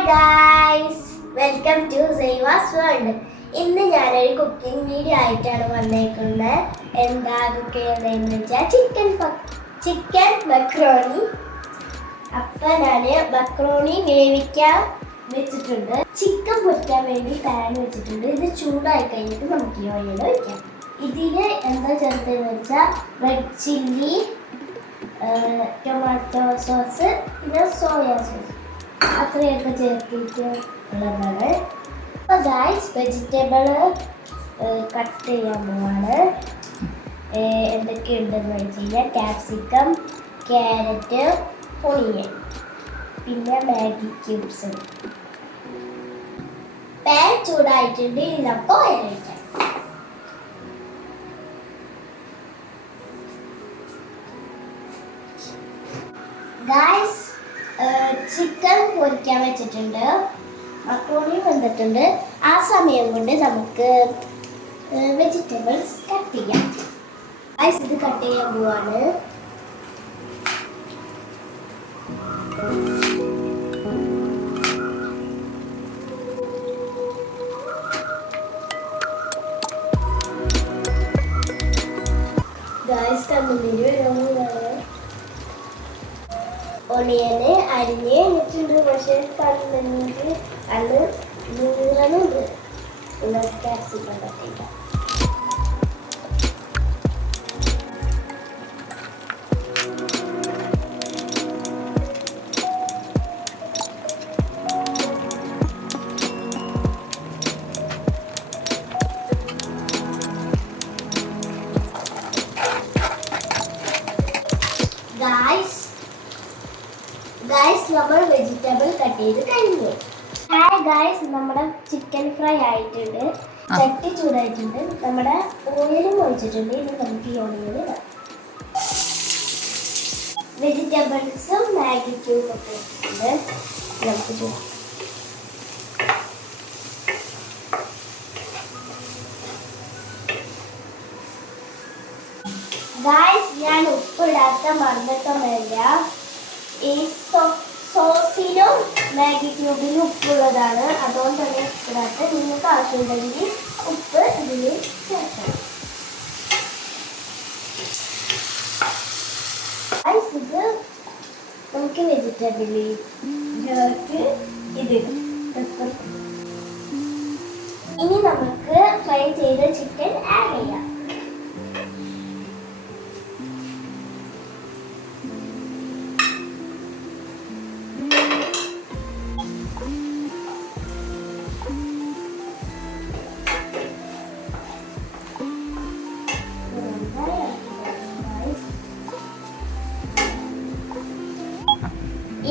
Hi guys, welcome to സൈവാസ് world. ഇന്ന് ഞാനൊരു കുക്കിംഗ് വീഡിയോ ആയിട്ടാണ് വന്നേക്കുന്നത്. എന്താ കുക്ക് ചെയ്യുന്നതെന്ന് വെച്ചാൽ ചിക്കൻ മക്രോണി. അപ്പം ഞാൻ മക്രോണി വേവിക്കാൻ വെച്ചിട്ടുണ്ട്. ചിക്കൻ പൊരിക്കാൻ വേണ്ടി പാൻ വെച്ചിട്ടുണ്ട്. ഇത് ചൂടായി കഴിഞ്ഞിട്ട് നമുക്ക് ഈ ഓയിൽ വയ്ക്കാം. ഇതിൽ എന്താ ചേർത്തതെന്ന് വെച്ചാൽ റെഡ് ചില്ലി, ടൊമാറ്റോ സോസ്, പിന്നെ സോയാ സോസ്, അത്രയൊക്കെ ചേർത്തിട്ട് ഉള്ളതാണ്. അപ്പോൾ ഗായ്സ്, വെജിറ്റബിൾ കട്ട് ചെയ്യാൻ പോവാണ്. എന്തൊക്കെയുണ്ടെന്ന് വെച്ച് കഴിഞ്ഞാൽ ക്യാപ്സിക്കം, ക്യാരറ്റ്, ഒണിയൻ, പിന്നെ മാഗി ക്യൂബ്സ്. പാൻ ചൂടായിട്ടുണ്ട്. ഇനി നമുക്ക് ഓയിൽ ഒഴിക്കാം. ഗായ്സ്, ചിക്കൻ പൊരിക്കാൻ വെച്ചിട്ടുണ്ട്, മക്രോണി വെന്തിട്ടുണ്ട്. ആ സമയം കൊണ്ട് നമുക്ക് വെജിറ്റബിൾസ് കട്ട് ചെയ്യാം. ഗായ്സ്, ഇത് കട്ട് ചെയ്യാൻ പോവാണ്. ഗായ്സ്, കമ്മിലിന് ഒണിയന് അരിഞ്ഞ് വെച്ചിട്ടുണ്ട്. പക്ഷെ കണ്ണിട്ട് അത് നൂറനുണ്ട്. ക്യാപ്സിക്കം പറ്റില്ല. ഗായ്സ്, നമ്മൾ വെജിറ്റബിൾ കട്ട് ചെയ്ത് കഴിഞ്ഞു. ഹായ് ഗായ്സ്, നമ്മുടെ ചിക്കൻ ഫ്രൈ ആയിട്ടുണ്ട്. ചട്ടി ചൂടായിട്ടുണ്ട്. നമ്മുടെ ഓയിലും ഒഴിച്ചിട്ടുണ്ട്. ഇനി നമുക്ക് ഈ ഓയിൽ ഇടാം. വെജിറ്റബിൾസും മാഗി ക്യൂബും ഒക്കെ ഇട്ടിട്ടുണ്ട്. നമുക്ക് ചൂടാം. ഗായ്സ്, ഞാൻ ഉപ്പിടാത്ത മറന്നിട്ടൊന്നുമില്ല. ഈ സോസിലും മാഗി ക്യൂബിലും ഉപ്പുള്ളതാണ്. അതുകൊണ്ട് തന്നെ ഉപ്പിടാത്ത. നിങ്ങൾക്ക് ആവശ്യമുണ്ടെങ്കിൽ ഉപ്പ് ഇതിൽ ചേർക്കണം. ഇത് നമുക്ക് വെജിറ്റബിളിലേക്ക് ഇതിടും. ഇനി നമുക്ക് ഫ്രൈ ചെയ്ത ചിക്കൻ ആഡ് ചെയ്യാം.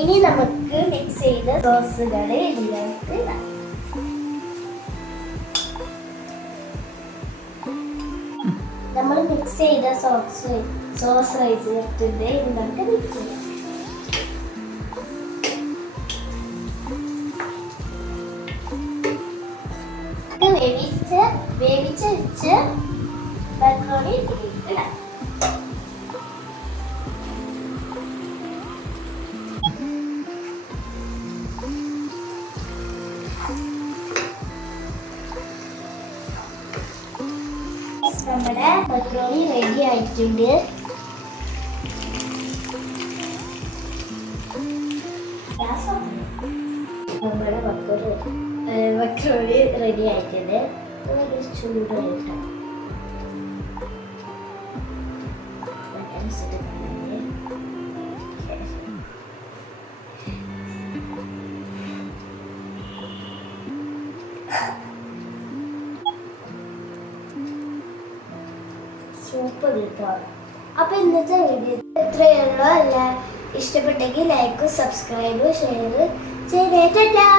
ഇനി നമുക്ക് മിക്സ് ചെയ്ത സോസുകൾ ഇതിലേക്ക് ഇടാം. നമ്മൾ മിക്സ് ചെയ്ത സോസ് വെച്ചിട്ടുണ്ട്. ഇത് നമുക്ക് മിക്സ് ചെയ്യാം. വേവിച്ച് വെച്ച് മക്രോണി ഇടാം. നമ്മുടെ മക്രോണി റെഡി ആയിട്ടുണ്ട്. നമ്മുടെ മക്രോണി റെഡി ആയിട്ടുണ്ട്. ചൂട് സൂപ്പർ കിട്ടോ. അപ്പൊ ഇന്നത്തെ വീഡിയോ എത്രയുള്ളൂ. അല്ല ഇഷ്ടപ്പെട്ടെങ്കിൽ ലൈക്ക്, സബ്സ്ക്രൈബ്, ഷെയർ ചെയ്തേറ്റാ.